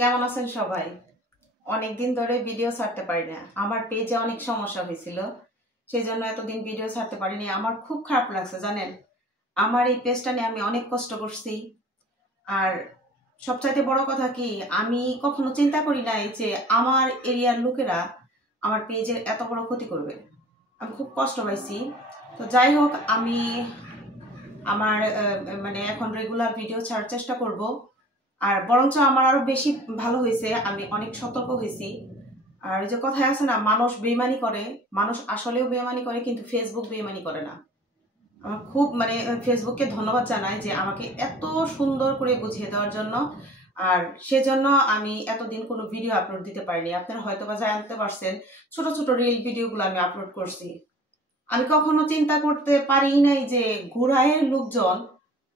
কেমন আছেন সবাই? অনেকদিন ধরে ভিডিও ছাড়তে পারি না। আমার পেজে অনেক সমস্যা হয়েছিল, সেই জন্য এতদিন ভিডিও ছাড়তে পারিনি। আমার খুব খারাপ লাগছে জানেন। আমার এই পেজটা নিয়ে আমি অনেক কষ্ট করছি। আর সবচাইতে বড় কথা কি, আমি কখনো চিন্তা করি নাই যে আমার এরিয়ার লোকেরা আমার পেজের এত বড় ক্ষতি করবে। আমি খুব কষ্ট পাইছি। তো যাই হোক, আমি আমার মানে এখন রেগুলার ভিডিও ছাড়ার চেষ্টা করব। আর বরঞ্চ আমার আরো বেশি ভালো হয়েছে, আমি অনেক সতর্ক হয়েছি। আর ওই যে কথায় আছে না, মানুষ বেইমানি করে, মানুষ আসলেও বেইমানি করে, কিন্তু ফেসবুক বেইমানি করে না। আমার খুব ফেসবুককে ধন্যবাদ জানাই যে আমাকে এত সুন্দর করে বুঝিয়ে দেওয়ার জন্য। আর সেজন্য আমি এতদিন কোনো ভিডিও আপলোড দিতে পারিনি। আপনারা হয়তো বা জানতে পারছেন, ছোট ছোট রিল ভিডিওগুলো আমি আপলোড করছি। আমি কখনো চিন্তা করতে পারি নাই যে ঘুরায়ের লোকজন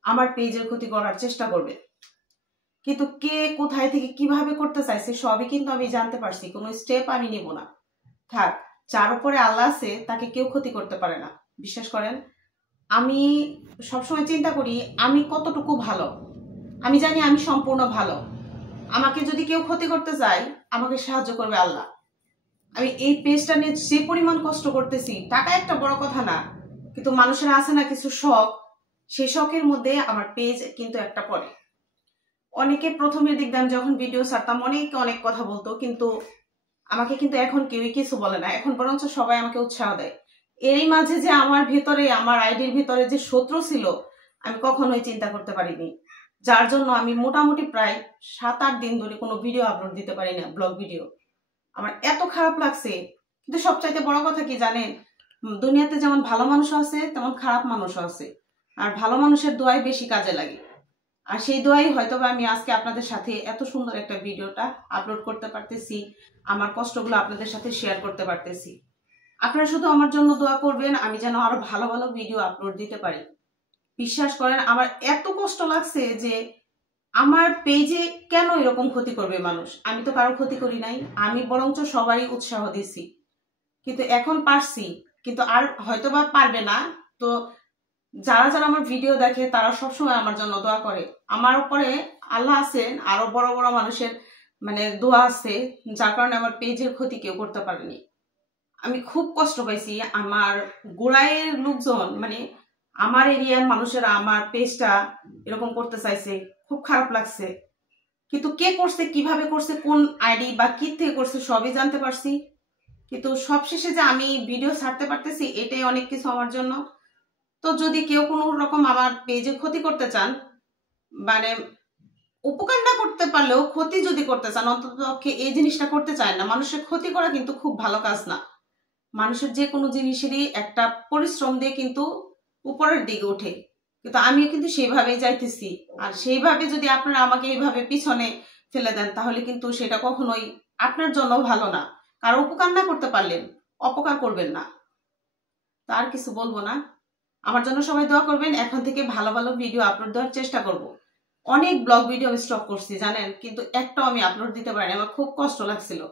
আমার পেজের ক্ষতি করার চেষ্টা করবে। কিন্তু কে কোথায় থেকে কিভাবে করতে চাইছে সবই কিন্তু আমি জানতে পারছি। কোনো স্টেপ আমি নিব না। থাক, যার উপরে আল্লাহ আছে তাকে কেউ ক্ষতি করতে পারে না। বিশ্বাস করেন, আমি সবসময় চিন্তা করি আমি কতটুকু ভালো। আমি জানি আমি সম্পূর্ণ ভালো। আমাকে যদি কেউ ক্ষতি করতে চায়, আমাকে সাহায্য করবে আল্লাহ। আমি এই পেজটা নিয়ে যে পরিমাণ কষ্ট করতেছি, টাকা একটা বড় কথা না, কিন্তু মানুষের আছে না কিছু শখ, সেই শখের মধ্যে আমার পেজ কিন্তু একটা পড়ে। অনেকে প্রথমের দিক দিয়ে আমি যখন ভিডিও ছাড়তাম অনেকে অনেক কথা বলতো, কিন্তু আমাকে কিন্তু এখন কেউই কিছু বলে না। এখন বরঞ্চ সবাই আমাকে উৎসাহ দেয়। এরই মাঝে যে আমার ভেতরে, আমার আইডির ভিতরে যে শত্রু ছিল, আমি কখনোই চিন্তা করতে পারিনি। যার জন্য আমি মোটামুটি প্রায় 7-8 দিন ধরে কোনো ভিডিও আপলোড দিতে পারি না, ব্লগ ভিডিও। আমার এত খারাপ লাগছে। কিন্তু সবচাইতে বড় কথা কি জানেন, দুনিয়াতে যেমন ভালো মানুষও আছে, তেমন খারাপ মানুষও আছে। আর ভালো মানুষের দোয়াই বেশি কাজে লাগে। আর সেই দোয়াই হয়তো বা আমি আজকে আপনাদের সাথে এত সুন্দর একটা ভিডিওটা আপলোড করতে পারতেছি, আমার কষ্টগুলো আপনাদের সাথে শেয়ার করতে পারতেছি। আপনারা শুধু আমার জন্য দোয়া করবেন, আমি যেন আরো ভালো ভালো ভিডিও আপলোড দিতে পারি। বিশ্বাস করেন, আমার এত কষ্ট লাগছে যে আমার পেজে কেন এরকম ক্ষতি করবে মানুষ। আমি তো কারো ক্ষতি করি নাই, আমি বরঞ্চ সবারই উৎসাহ দিছি। কিন্তু এখন পারছি, কিন্তু আর হয়তো বা পারবে না। তো যারা যারা আমার ভিডিও দেখে তারা সবসময় আমার জন্য দোয়া করে। আমার উপরে আল্লাহ আছেন, আরো বড় বড় মানুষের দোয়া আছে, যার কারণে আমার পেজের ক্ষতি কেউ করতে পারেনি। আমি খুব কষ্ট পাইছি। আমার গোড়ায়ের লোকজন, আমার এরিয়ার মানুষেরা আমার পেজটা এরকম করতে চাইছে, খুব খারাপ লাগছে। কিন্তু কে করছে, কিভাবে করছে, কোন আইডি বা কি থেকে করছে সবই জানতে পারছি। কিন্তু সবশেষে যে আমি ভিডিও ছাড়তে পারতেছি, এটাই অনেক কিছু আমার জন্য। তো যদি কেউ কোনো রকম আমার পেজে ক্ষতি করতে চান, উপকার না করতে পারলেও ক্ষতি যদি করতে চান, অন্তত এই জিনিসটা করতে চায় না। মানুষের ক্ষতি করা কিন্তু খুব ভালো কাজ না। মানুষের যে কোনো জিনিসেরই একটা পরিশ্রম দিয়ে কিন্তু উপরের দিকে ওঠে। কিন্তু আমিও কিন্তু সেইভাবেই যাইতেছি। আর সেইভাবে যদি আপনারা আমাকে এইভাবে পিছনে ফেলে দেন, তাহলে কিন্তু সেটা কখনোই আপনার জন্য ভালো না। কারো উপকার না করতে পারলেন অপকার করবেন না। তার কিছু বলবো না। আমার জন্য সবাই দোয়া করবেন। এখন থেকে ভালো ভালো ভিডিও আপলোড দেওয়ার চেষ্টা করব। অনেক ব্লগ ভিডিও আমি স্টপ করছি জানেন, কিন্তু একটাও আমি আপলোড দিতে পারিনি। আমার খুব কষ্ট লাগছিল।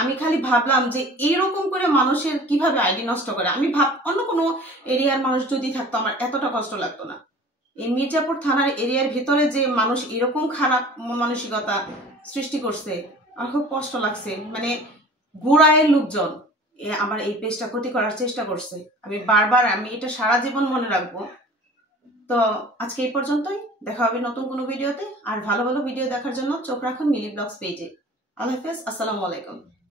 আমি খালি ভাবলাম যে এইরকম করে মানুষের কিভাবে আইডি নষ্ট করে। আমি অন্য কোনো এরিয়ার মানুষ যদি থাকতো আমার এতটা কষ্ট লাগতো না। এই মির্জাপুর থানার এরিয়ার ভিতরে যে মানুষ এরকম খারাপ মানসিকতা সৃষ্টি করছে, আমার খুব কষ্ট লাগছে। গোড়ায়ের লোকজন আমার এই পেজটা ক্ষতি করার চেষ্টা করছে। আমি এটা সারা জীবন মনে রাখবো। তো আজকে এই পর্যন্তই। দেখা হবে নতুন কোনো ভিডিওতে। আর ভালো ভালো ভিডিও দেখার জন্য চোখ রাখুন মিলি ব্লগস পেজে। আল্লাহ হাফেজ, আসসালামু আলাইকুম।